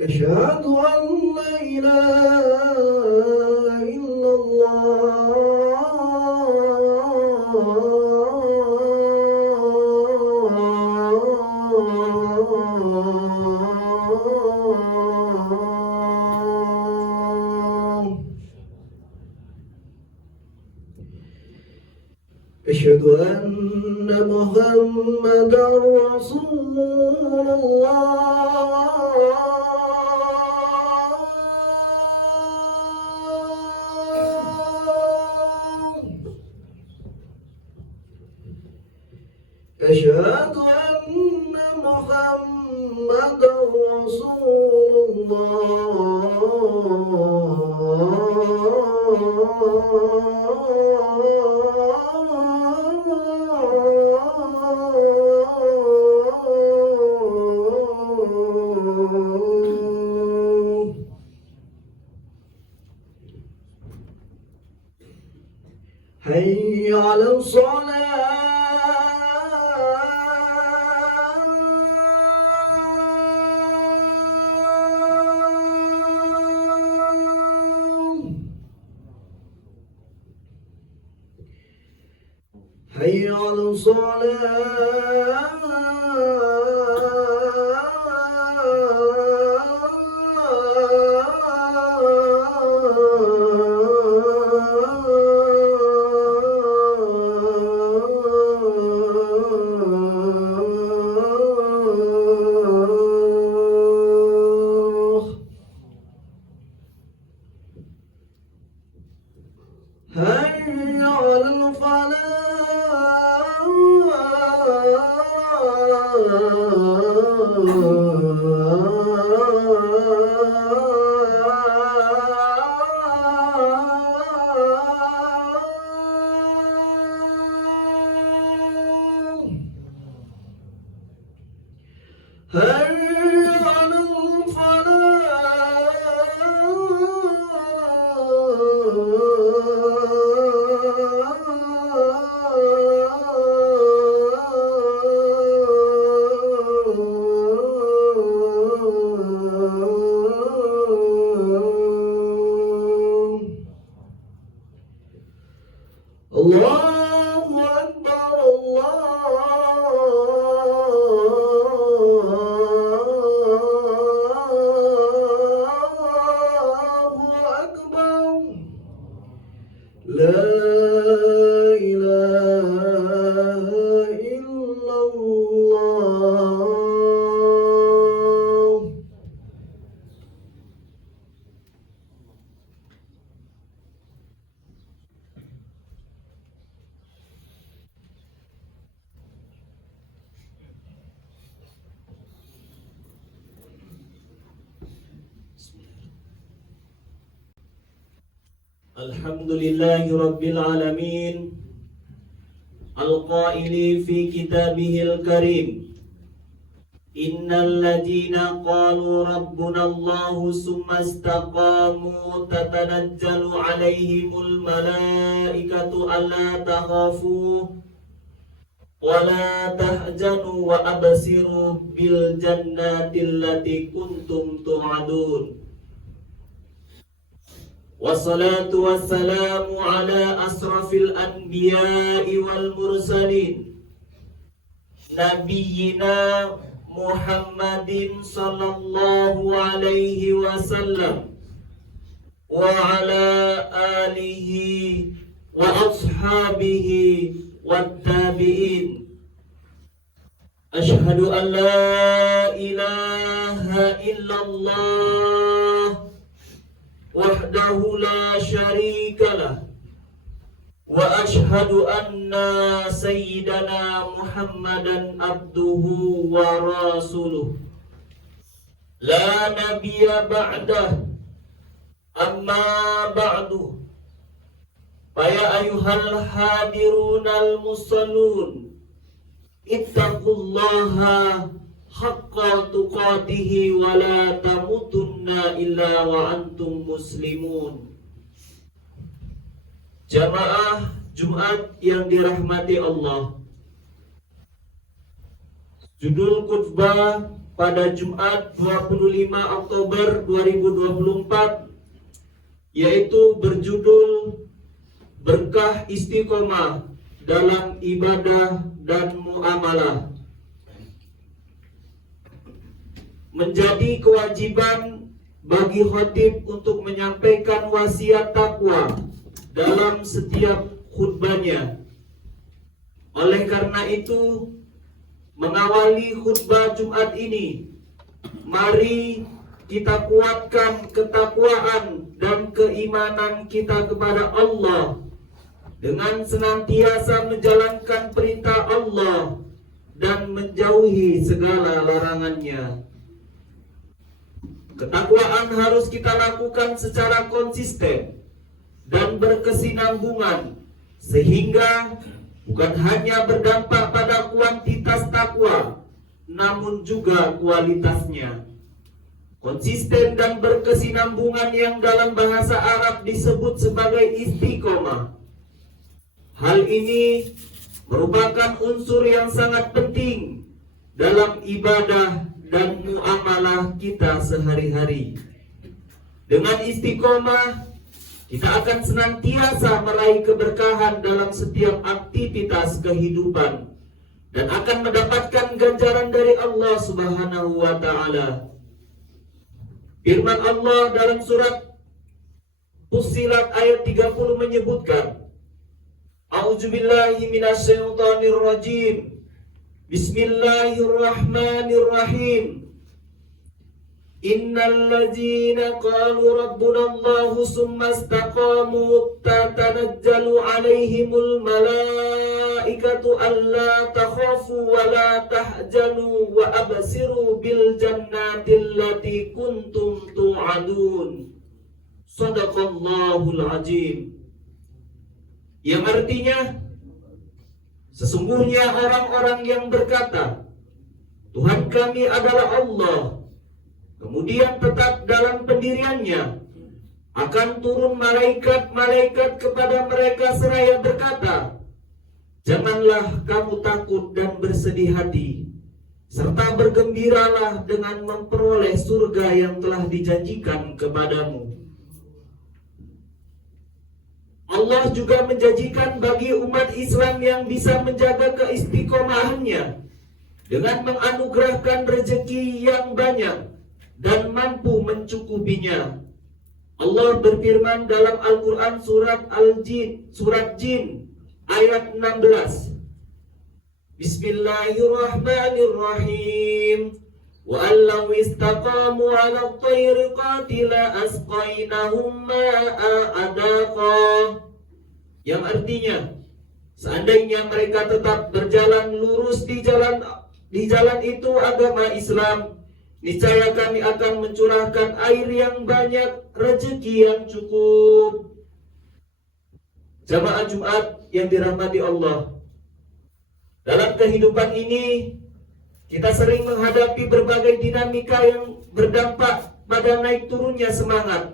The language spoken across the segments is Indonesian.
أشهد أن لا إله إلا الله. أشهد أن محمدا رسول الله. أشهد أن محمدا رسول الله. حي على الصلاة. حي على الصلاة. حي على الفلاح. هيا على الفلاح. الله أكبر الله أكبر. لا إله إلا الله. الحمد لله رب العالمين القائل في كتابه الكريم إن الذين قالوا ربنا الله ثم استقاموا تتنزل عليهم الملائكة ألا تخافوا ولا تحزنوا وأبشروا بالجنات التي كنتم توعدون. والصلاة والسلام على أشرف الأنبياء والمرسلين نبينا محمد صلى الله عليه وسلم وعلى آله وأصحابه والتابعين. أشهد أن لا إله إلا الله وحده لا شريك له وأشهد أن سيدنا محمدا عبده ورسوله لا نبي بعده. أما بعد فيا أيها الحاضرون المصلون اتقوا الله حق تقاته ولا تموتن إلا وأنتم مسلمون. Jamaah Jumat yang dirahmati Allah, judul khutbah pada Jumat 25 Oktober 2024, yaitu berjudul Berkah Istiqomah dalam Ibadah dan Muamalah. Menjadi kewajiban bagi khatib untuk menyampaikan wasiat takwa dalam setiap khutbahnya. Oleh karena itu, mengawali khutbah Jumat ini, mari kita kuatkan ketakwaan dan keimanan kita kepada Allah dengan senantiasa menjalankan perintah Allah dan menjauhi segala larangannya. Ketakwaan harus kita lakukan secara konsisten dan berkesinambungan, sehingga bukan hanya berdampak pada kuantitas takwa, namun juga kualitasnya. Konsisten dan berkesinambungan yang dalam bahasa Arab disebut sebagai istiqomah. Hal ini merupakan unsur yang sangat penting dalam ibadah dan muamalah kita sehari-hari. Dengan istiqomah, kita akan senantiasa meraih keberkahan dalam setiap aktivitas kehidupan dan akan mendapatkan ganjaran dari Allah Subhanahu wa taala. Firman Allah dalam surat Fussilat ayat 30 menyebutkan, A'udzubillahi minasyaitonir rajim. Bismillahirrahmanirrahim. Innal ladzina qalu rabbuna Allahu summa istaqamu tatanazzalu alaihimul malaikatu alla takhafu wa la tahzanu wa absiru bil jannati allati kuntum tu'adun. Shadaqallahul azim. Yang artinya, sesungguhnya orang-orang yang berkata, Tuhan kami adalah Allah, kemudian tetap dalam pendiriannya, akan turun malaikat-malaikat kepada mereka seraya berkata, janganlah kamu takut dan bersedih hati, serta bergembiralah dengan memperoleh surga yang telah dijanjikan kepadamu. Allah juga menjanjikan bagi umat Islam yang bisa menjaga keistiqomahannya dengan menganugerahkan rezeki yang banyak dan mampu mencukupinya. Allah berfirman dalam Al-Quran surat Jin ayat 16. Bismillahirrahmanirrahim. Wa allau istaqamu 'ala at-tariqati la asqainahum ma'a adaqa. Yang artinya, seandainya mereka tetap berjalan lurus di jalan itu agama Islam, niscaya kami akan mencurahkan air yang banyak, rezeki yang cukup. Jamaah Jumat yang dirahmati Allah, dalam kehidupan ini kita sering menghadapi berbagai dinamika yang berdampak pada naik turunnya semangat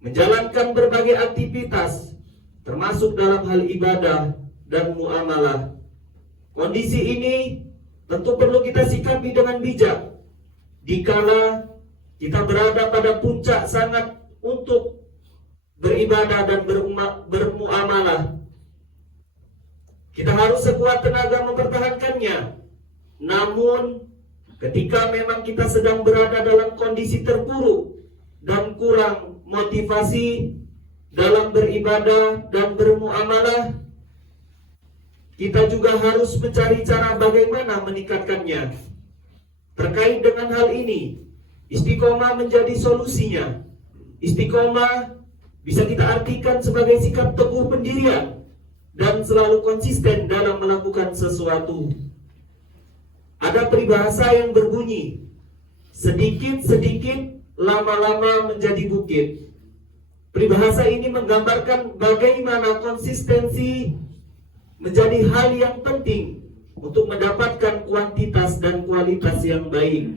menjalankan berbagai aktivitas, termasuk dalam hal ibadah dan muamalah. Kondisi ini tentu perlu kita sikapi dengan bijak dikala kita berada pada puncak sangat untuk beribadah dan bermuamalah. Kita harus sekuat tenaga mempertahankannya. Namun ketika memang kita sedang berada dalam kondisi terpuruk dan kurang motivasi dalam beribadah dan bermuamalah, kita juga harus mencari cara bagaimana meningkatkannya. Terkait dengan hal ini, istiqomah menjadi solusinya. Istiqomah bisa kita artikan sebagai sikap teguh pendirian dan selalu konsisten dalam melakukan sesuatu. Ada peribahasa yang berbunyi, sedikit-sedikit lama-lama menjadi bukit. Peribahasa ini menggambarkan bagaimana konsistensi menjadi hal yang penting untuk mendapatkan kuantitas dan kualitas yang baik.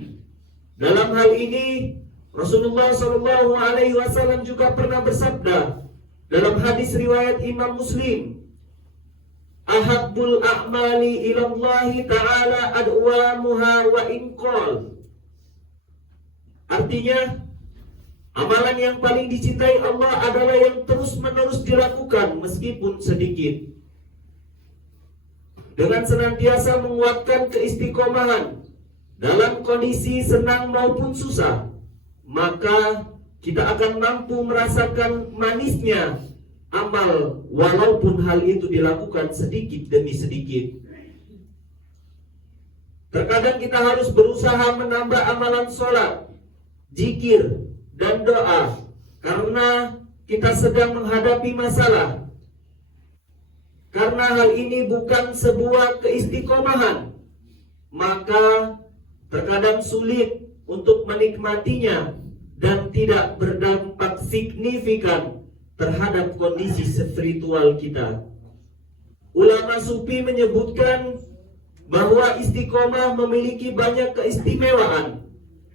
Dalam hal ini, Rasulullah SAW juga pernah bersabda dalam hadis riwayat Imam Muslim, Ahabbul a'mali ilallahi ta'ala adwamuha wa inqal. Artinya, amalan yang paling dicintai Allah adalah yang terus-menerus dilakukan meskipun sedikit. Dengan senantiasa menguatkan keistiqomahan dalam kondisi senang maupun susah, maka kita akan mampu merasakan manisnya amal walaupun hal itu dilakukan sedikit demi sedikit. Terkadang kita harus berusaha menambah amalan sholat, zikir, dan doa karena kita sedang menghadapi masalah. Karena hal ini bukan sebuah keistiqomahan, maka terkadang sulit untuk menikmatinya dan tidak berdampak signifikan terhadap kondisi spiritual kita. Ulama sufi menyebutkan bahwa istiqomah memiliki banyak keistimewaan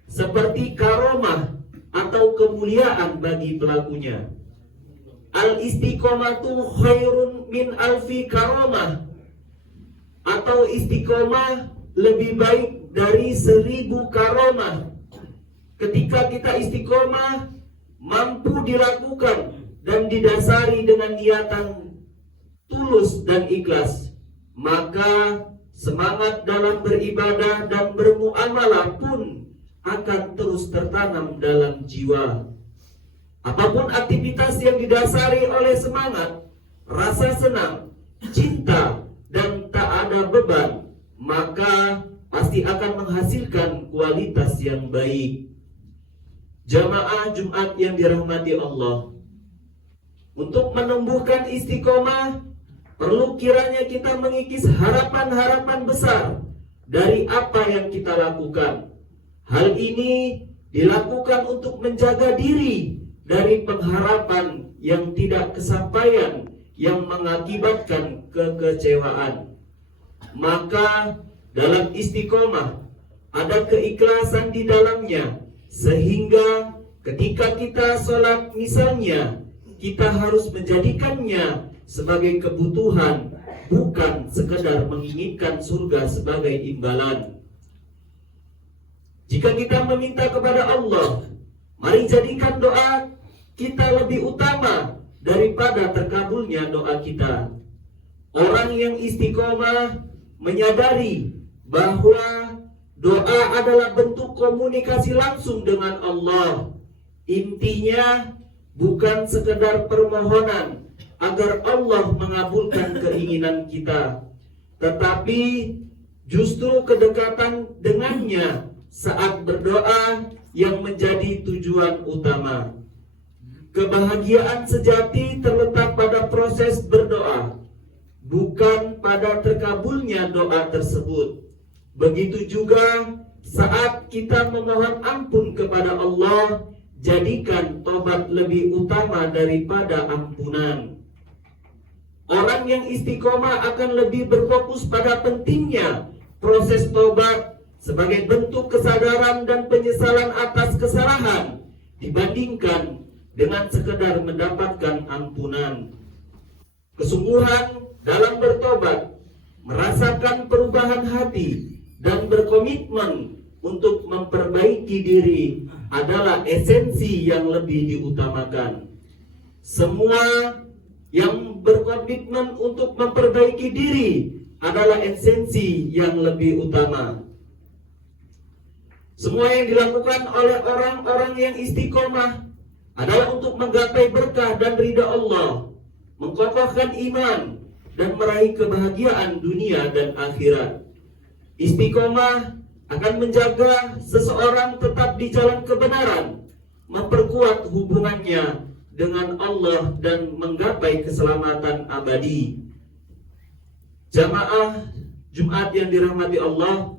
seperti karomah atau kemuliaan bagi pelakunya. Al-istiqomatu khairun min alfi karomah, atau istiqomah lebih baik dari 1000 karomah. Ketika kita istiqomah mampu dilakukan dan didasari dengan niatan tulus dan ikhlas, maka semangat dalam beribadah dan bermuamalah pun akan terus tertanam dalam jiwa. Apapun aktivitas yang didasari oleh semangat, rasa senang, cinta, dan tak ada beban, maka pasti akan menghasilkan kualitas yang baik. Jamaah Jumat yang dirahmati Allah, untuk menumbuhkan istiqomah, perlu kiranya kita mengikis harapan-harapan besar dari apa yang kita lakukan. Hal ini dilakukan untuk menjaga diri dari pengharapan yang tidak kesampaian yang mengakibatkan kekecewaan. Maka dalam istiqomah ada keikhlasan di dalamnya, sehingga ketika kita sholat misalnya, kita harus menjadikannya sebagai kebutuhan, bukan sekedar menginginkan surga sebagai imbalan. Jika kita meminta kepada Allah, mari jadikan doa kita lebih utama daripada terkabulnya doa kita. Orang yang istiqomah menyadari bahwa doa adalah bentuk komunikasi langsung dengan Allah. Intinya bukan sekedar permohonan agar Allah mengabulkan keinginan kita, tetapi justru kedekatan dengannya saat berdoa yang menjadi tujuan utama. Kebahagiaan sejati terletak pada proses berdoa, bukan pada terkabulnya doa tersebut. Begitu juga saat kita memohon ampun kepada Allah, jadikan tobat lebih utama daripada ampunan. Orang yang istiqomah akan lebih berfokus pada pentingnya proses tobat sebagai bentuk kesadaran dan penyesalan atas kesalahan dibandingkan dengan sekedar mendapatkan ampunan. Kesungguhan dalam bertobat, merasakan perubahan hati, dan berkomitmen untuk memperbaiki diri adalah esensi yang lebih diutamakan. Semua yang berkomitmen untuk memperbaiki diri adalah esensi yang lebih utama. Semua yang dilakukan oleh orang-orang yang istiqomah adalah untuk menggapai berkah dan ridha Allah, mengkokohkan iman, dan meraih kebahagiaan dunia dan akhirat. Istiqomah akan menjaga seseorang tetap di jalan kebenaran, memperkuat hubungannya dengan Allah, dan menggapai keselamatan abadi. Jamaah Jumat yang dirahmati Allah,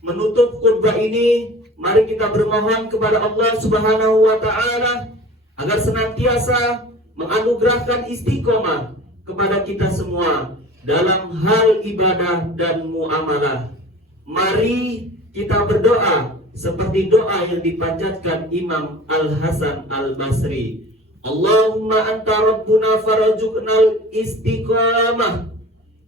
menutup khutbah ini, mari kita bermohon kepada Allah Subhanahu wa Ta'ala agar senantiasa menganugerahkan istiqomah kepada kita semua dalam hal ibadah dan muamalah. Mari kita berdoa seperti doa yang dipanjatkan Imam Al-Hasan Al-Basri. Allahumma anta rabbuna farajuknal istiqamah.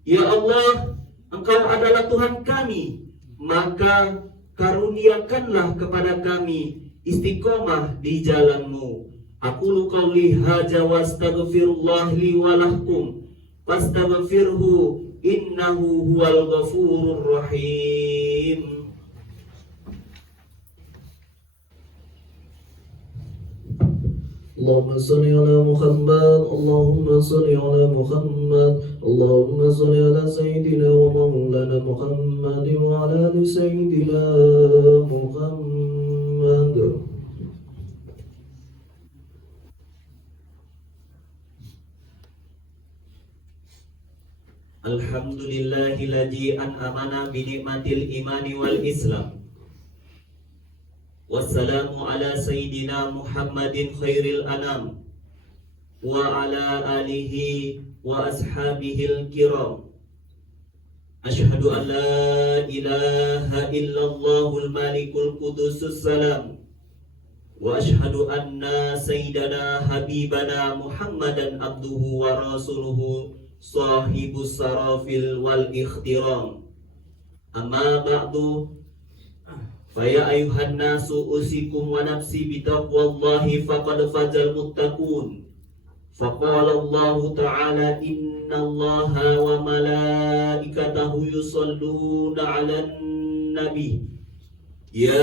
Ya Allah, Engkau adalah Tuhan kami, maka karuniakanlah kepada kami istiqomah di jalan-Mu. Aqulu qawli hadza wa astaghfirullah li wa lakum fastaghfirhu innahu huwal ghafurur rahim. اللهم صل على محمد اللهم صل على محمد اللهم صل على سيدنا ومولانا محمد وعلى آل سيدنا محمد. Alhamdulillahilladzi an'amana bi ni'matil imani wal islam. Wassalamu ala sayyidina Muhammadin khairil anam wa ala alihi wa ashabihil kiram. Ashhadu an la ilaha illallahul malikul qudusus salam wa ashhadu anna sayyidana habibana Muhammadan abduhu wa rasuluhu sahibus sarafil wal ikhtiram. Amma ba'du, faya ayuhan nasu usikum wa nafsi bitaqwallahi faqad fazal muttaqun. Faqala Allah ta'ala innallaha wa malaikatahu yusalluna 'alan nabi ya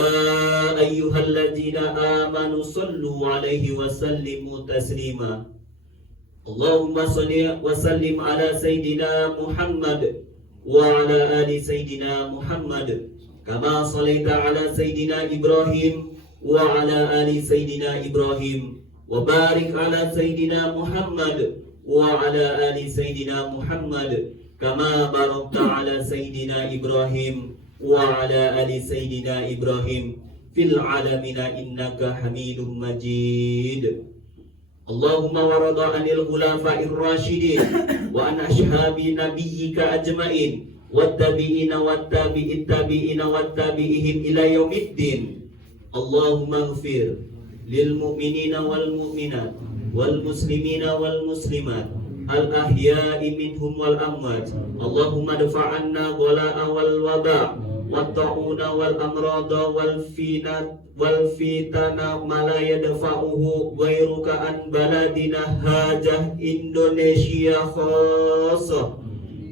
ayyuhalladzina amanu sallu 'alaihi wa sallimu taslima. Allahumma salli wa sallim ala sayyidina Muhammad wa ala ali sayyidina Muhammad kama sallaita ala sayyidina Ibrahim wa ala ali sayyidina Ibrahim wa barik ala sayyidina Muhammad wa ala ali sayyidina Muhammad kama barakta ala sayyidina Ibrahim wa ala ali sayyidina Ibrahim fil alamina innaka Hamidum Majid. Allahumma warada anil khulafa'ir rasyidin wa an ashabi nabiyyika ajmain wattabi'ina wattabi'it tabi'ina wattabi'ihim ila yaumiddin. Allahumma ighfir lil mu'minina wal mu'minat wal muslimina wal muslimat al ahya'i minhum wal amwat. Allahumma dafa'anna ghalaa wal waba' wat ta'una wal amrada wal fitana ma la yadfa'uhu ghairuka an baladina hajah Indonesia khassa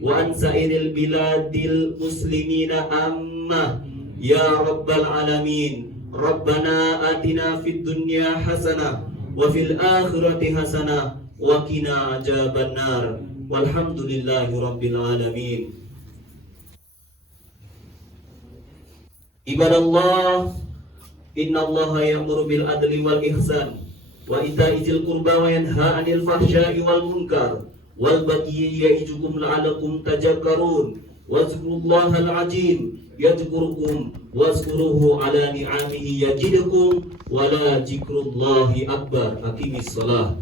wa an sairil biladil muslimina amma ya rabbal alamin. Rabbana atina fid dunya hasanah wa fil akhirati hasanah wa qina adzabannar. Walhamdulillahi rabbil alamin. Ibadallah, innallaha ya'muru bil adli wal ihsan wa ita'i dzil qurba wa yanha 'anil fahsya'i wal munkar wal bagyi ya'idukum la'allakum tadhakkarun. Wazkurullahal 'azim yadhkurukum wazkuruhu 'ala ni'amihi yazidkum wa la dzikrullahi akbar. Aqimis shalah.